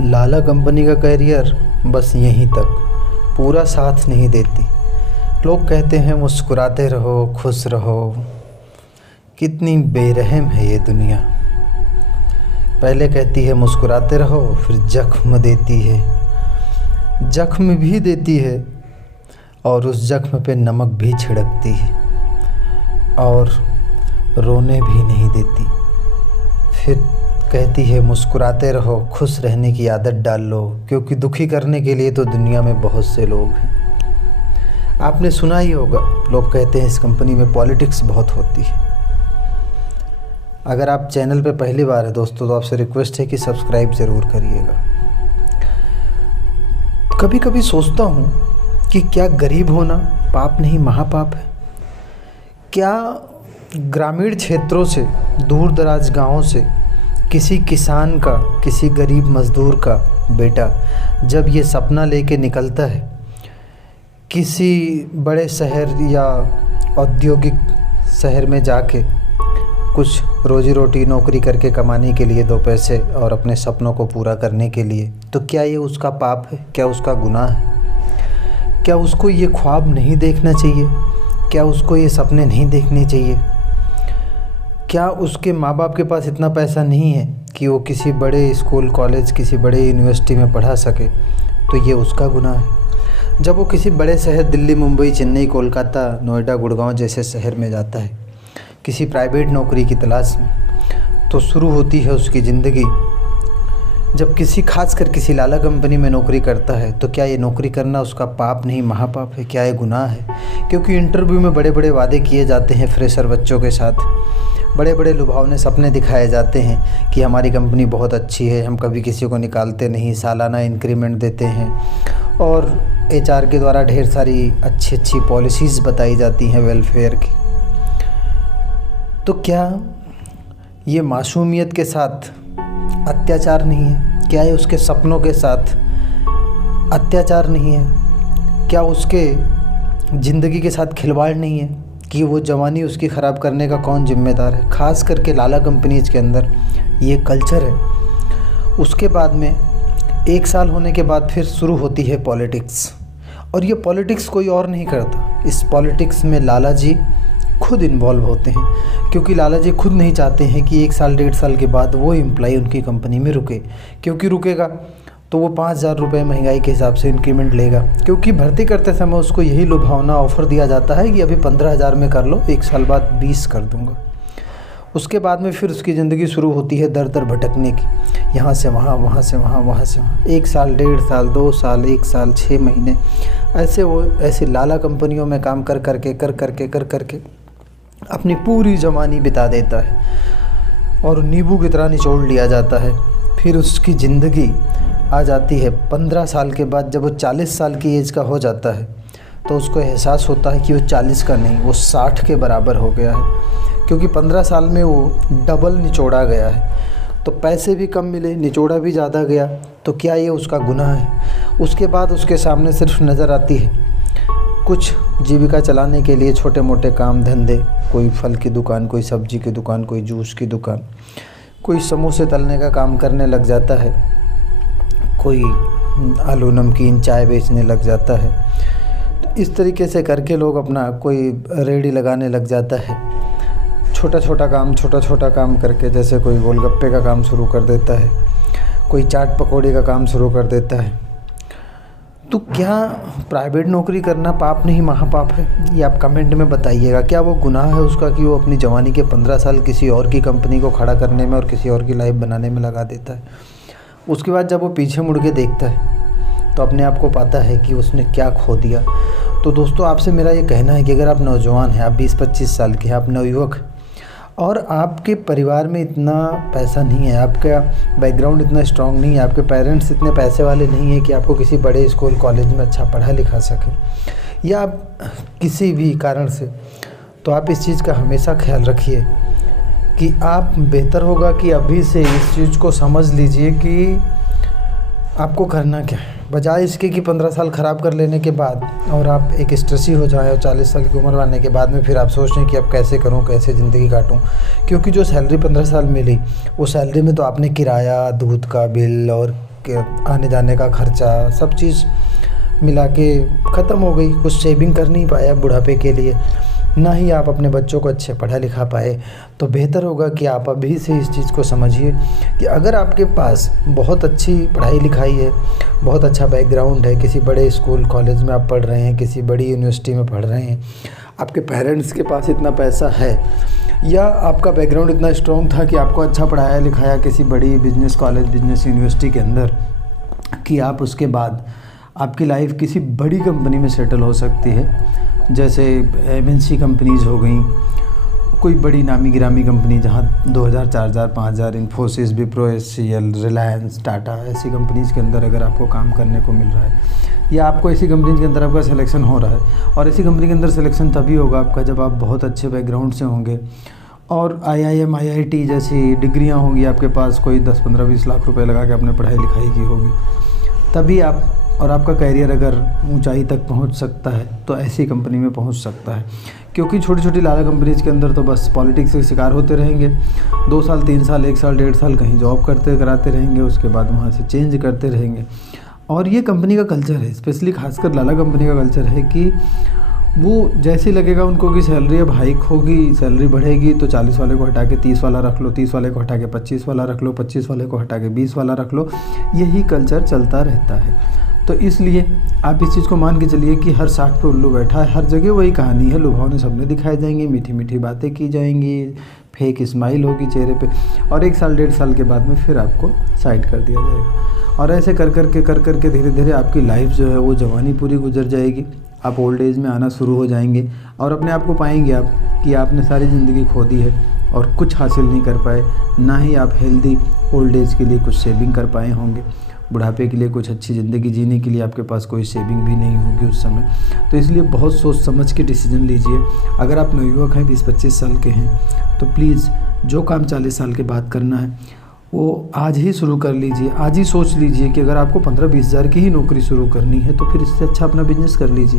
लाला company का career बस यहीं तक, पूरा साथ नहीं देती। लोग कहते हैं मुस्कुराते रहो, खुश रहो। कितनी बेरहम है ये दुनिया। पहले कहती है मुस्कुराते रहो, फिर जख्म देती है, जख्म भी देती है और उस जख्म पे नमक भी छिड़कती है और रोने भी नहीं देती। फिर कहती है मुस्कुराते रहो, खुश रहने की आदत डाल लो, क्योंकि दुखी करने के लिए तो दुनिया में बहुत से लोग हैं। आपने सुना ही होगा, लोग कहते हैं इस कंपनी में पॉलिटिक्स बहुत होती है। अगर आप चैनल पे पहली बार है दोस्तों, तो आपसे रिक्वेस्ट है कि सब्सक्राइब ज़रूर करिएगा। कभी कभी सोचता हूँ कि क्या गरीब होना पाप नहीं महापाप है? क्या ग्रामीण क्षेत्रों से, दूर दराज गाँवों से किसी किसान का, किसी गरीब मज़दूर का बेटा जब ये सपना लेके निकलता है किसी बड़े शहर या औद्योगिक शहर में जाके कुछ रोजी रोटी नौकरी करके कमाने के लिए, दो पैसे और अपने सपनों को पूरा करने के लिए, तो क्या ये उसका पाप है? क्या उसका गुनाह है? क्या उसको ये ख्वाब नहीं देखना चाहिए? क्या उसको ये सपने नहीं देखने चाहिए? क्या उसके माँ बाप के पास इतना पैसा नहीं है कि वो किसी बड़े स्कूल, कॉलेज, किसी बड़े यूनिवर्सिटी में पढ़ा सके? तो ये उसका गुनाह है। जब वो किसी बड़े शहर, दिल्ली, मुंबई, चेन्नई, कोलकाता, नोएडा, गुड़गांव जैसे शहर में जाता है किसी प्राइवेट नौकरी की तलाश में, तो शुरू होती है उसकी ज़िंदगी। जब खासकर किसी लाला कंपनी में नौकरी करता है, तो क्या ये नौकरी करना उसका पाप नहीं महापाप है? क्या ये गुनाह है? क्योंकि इंटरव्यू में बड़े बड़े वादे किए जाते हैं फ्रेशर बच्चों के साथ, बड़े बड़े लुभावने सपने दिखाए जाते हैं कि हमारी कंपनी बहुत अच्छी है, हम कभी किसी को निकालते नहीं, सालाना इंक्रीमेंट देते हैं, और HR के द्वारा ढेर सारी अच्छी अच्छी पॉलिसीज़ बताई जाती हैं वेलफेयर की। तो क्या ये मासूमियत के साथ अत्याचार नहीं है? क्या ये उसके सपनों के साथ अत्याचार नहीं है? क्या उसके ज़िंदगी के साथ खिलवाड़ नहीं है कि वो जवानी उसकी ख़राब करने का कौन जिम्मेदार है? ख़ास करके लाला कंपनीज़ के अंदर ये कल्चर है। उसके बाद में 1 साल होने के बाद फिर शुरू होती है पॉलिटिक्स, और ये पॉलिटिक्स कोई और नहीं करता। इस पॉलिटिक्स में लाला जी खुद इन्वॉल्व होते हैं, क्योंकि लाला जी खुद नहीं चाहते हैं कि 1 साल, 1.5 साल के बाद वो एम्प्लॉय उनकी कंपनी में रुके, क्योंकि रुकेगा तो वो 5,000 रुपये महंगाई के हिसाब से इंक्रीमेंट लेगा। क्योंकि भर्ती करते समय उसको यही लुभावना ऑफ़र दिया जाता है कि अभी 15,000 में कर लो, 1 साल बाद 20 कर दूंगा। उसके बाद में फिर उसकी ज़िंदगी शुरू होती है दर दर भटकने की, यहाँ से वहाँ, वहाँ से वहाँ, वहाँ से वहाँ। 1 साल, 1.5 साल, 2 साल, 1 साल, 6 महीने, ऐसे वो ऐसी लाला कंपनियों में काम कर करके अपनी पूरी जवानी बिता देता है और नींबू की तरह निचोड़ लिया जाता है। फिर उसकी ज़िंदगी आ जाती है 15 साल के बाद, जब वो 40 साल की एज का हो जाता है, तो उसको एहसास होता है कि वो 40 का नहीं, वो 60 के बराबर हो गया है, क्योंकि 15 साल में वो डबल निचोड़ा गया है। तो पैसे भी कम मिले, निचोड़ा भी ज़्यादा गया, तो क्या ये उसका गुनाह है? उसके बाद उसके सामने सिर्फ नज़र आती है कुछ जीविका चलाने के लिए छोटे मोटे काम धंधे, कोई फल की दुकान, कोई सब्जी की दुकान, कोई जूस की दुकान, कोई समोसे तलने का काम करने लग जाता है, कोई आलू नमकीन चाय बेचने लग जाता है। तो इस तरीके से करके लोग अपना कोई रेहड़ी लगाने लग जाता है। छोटा छोटा काम करके, जैसे कोई गोलगप्पे का काम शुरू कर देता है, कोई चाट पकौड़े का काम शुरू कर देता है। तो क्या प्राइवेट नौकरी करना पाप नहीं महापाप है? ये आप कमेंट में बताइएगा। क्या वो गुनाह है उसका कि वो अपनी जवानी के 15 साल किसी और की कंपनी को खड़ा करने में और किसी और की लाइफ बनाने में लगा देता है? उसके बाद जब वो पीछे मुड़ के देखता है तो अपने आप को पाता है कि उसने क्या खो दिया। तो दोस्तों, आपसे मेरा ये कहना है कि अगर आप नौजवान हैं, आप 20-25 साल के हैं, आप नवयुवक, और आपके परिवार में इतना पैसा नहीं है, आपका बैकग्राउंड इतना स्ट्रांग नहीं है, आपके पेरेंट्स इतने पैसे वाले नहीं हैं कि आपको किसी बड़े स्कूल, कॉलेज में अच्छा पढ़ा लिखा सकें, या आप किसी भी कारण से, तो आप इस चीज़ का हमेशा ख्याल रखिए कि आप बेहतर होगा कि अभी से इस चीज़ को समझ लीजिए कि आपको करना क्या है, बजाय इसके कि 15 साल ख़राब कर लेने के बाद और आप एक स्ट्रेसी हो जाए और 40 साल की उम्र आने के बाद में फिर आप सोच रहे हैं कि अब कैसे करूं, कैसे ज़िंदगी काटूं। क्योंकि जो सैलरी 15 साल मिली, वो सैलरी में तो आपने किराया, दूध का बिल और आने जाने का खर्चा सब चीज़ मिला के ख़त्म हो गई। कुछ सेविंग कर नहीं पाया बुढ़ापे के लिए, ना ही आप अपने बच्चों को अच्छे पढ़ा लिखा पाए। तो बेहतर होगा कि आप अभी से इस चीज़ को समझिए कि अगर आपके पास बहुत अच्छी पढ़ाई लिखाई है, बहुत अच्छा बैकग्राउंड है, किसी बड़े स्कूल कॉलेज में आप पढ़ रहे हैं, किसी बड़ी यूनिवर्सिटी में पढ़ रहे हैं, आपके पेरेंट्स के पास इतना पैसा है, या आपका बैकग्राउंड इतना स्ट्रॉन्ग था कि आपको अच्छा पढ़ाया लिखाया किसी बड़ी बिजनेस कॉलेज, बिजनेस यूनिवर्सिटी के अंदर, कि आप उसके बाद आपकी लाइफ किसी बड़ी कंपनी में सेटल हो सकती है। जैसे MNC कंपनीज़ हो गई, कोई बड़ी नामी गिरामी कंपनी जहाँ 2000, 4000, 5000, इन्फोसिस, विप्रो, HCL, रिलायंस, टाटा, ऐसी कंपनीज़ के अंदर अगर आपको काम करने को मिल रहा है, या आपको ऐसी कंपनीज़ के अंदर आपका सिलेक्शन हो रहा है। और ऐसी कंपनी के अंदर सिलेक्शन तभी होगा आपका जब आप बहुत अच्छे बैकग्राउंड से होंगे और IIM, IIT जैसी डिग्रियाँ होंगी आपके पास, कोई 10, 15, 20 लाख रुपए लगा के आपने पढ़ाई लिखाई की होगी, तभी आप और आपका करियर अगर ऊंचाई तक पहुंच सकता है तो ऐसी कंपनी में पहुंच सकता है। क्योंकि छोटी छोटी लाला कंपनीज़ के अंदर तो बस पॉलिटिक्स के शिकार होते रहेंगे, 2 साल, 3 साल, 1 साल, 1.5 साल कहीं जॉब करते कराते रहेंगे, उसके बाद वहाँ से चेंज करते रहेंगे। और ये कंपनी का कल्चर है, स्पेशली खासकर लाला कंपनी का कल्चर है कि वो जैसे लगेगा उनको कि सैलरी अब हाइक होगी, सैलरी बढ़ेगी, तो 40 वाले को हटा के 30 वाला रख लो, 30 वाले को हटा के 25 वाला रख लो, 25 वाले को हटा के 20 वाला रख लो। यही कल्चर चलता रहता है। तो इसलिए आप इस चीज़ को मान के चलिए कि हर साख पे उल्लू बैठा है, हर जगह वही कहानी है, लुभावने सपने दिखाए जाएंगे, मीठी मीठी बातें की जाएंगी, फेक स्माइल होगी चेहरे पे, और 1 साल, 1.5 साल के बाद में फिर आपको साइड कर दिया जाएगा। और ऐसे कर कर के धीरे धीरे आपकी लाइफ जो है वो जवानी पूरी गुजर जाएगी, आप ओल्ड एज में आना शुरू हो जाएंगे और अपने आप को पाएंगे आप कि आपने सारी ज़िंदगी खो दी है और कुछ हासिल नहीं कर पाए, ना ही आप हेल्दी ओल्ड एज के लिए कुछ सेविंग कर पाए होंगे, बुढ़ापे के लिए कुछ अच्छी ज़िंदगी जीने के लिए आपके पास कोई सेविंग भी नहीं होगी उस समय। तो इसलिए बहुत सोच समझ के डिसीजन लीजिए। अगर आप नवयुवक हैं, 20-25 साल के हैं, तो प्लीज़ जो काम 40 साल के बाद करना है वो आज ही शुरू कर लीजिए। आज ही सोच लीजिए कि अगर आपको 15-20 हज़ार की ही नौकरी शुरू करनी है तो फिर इससे अच्छा अपना बिजनेस कर लीजिए।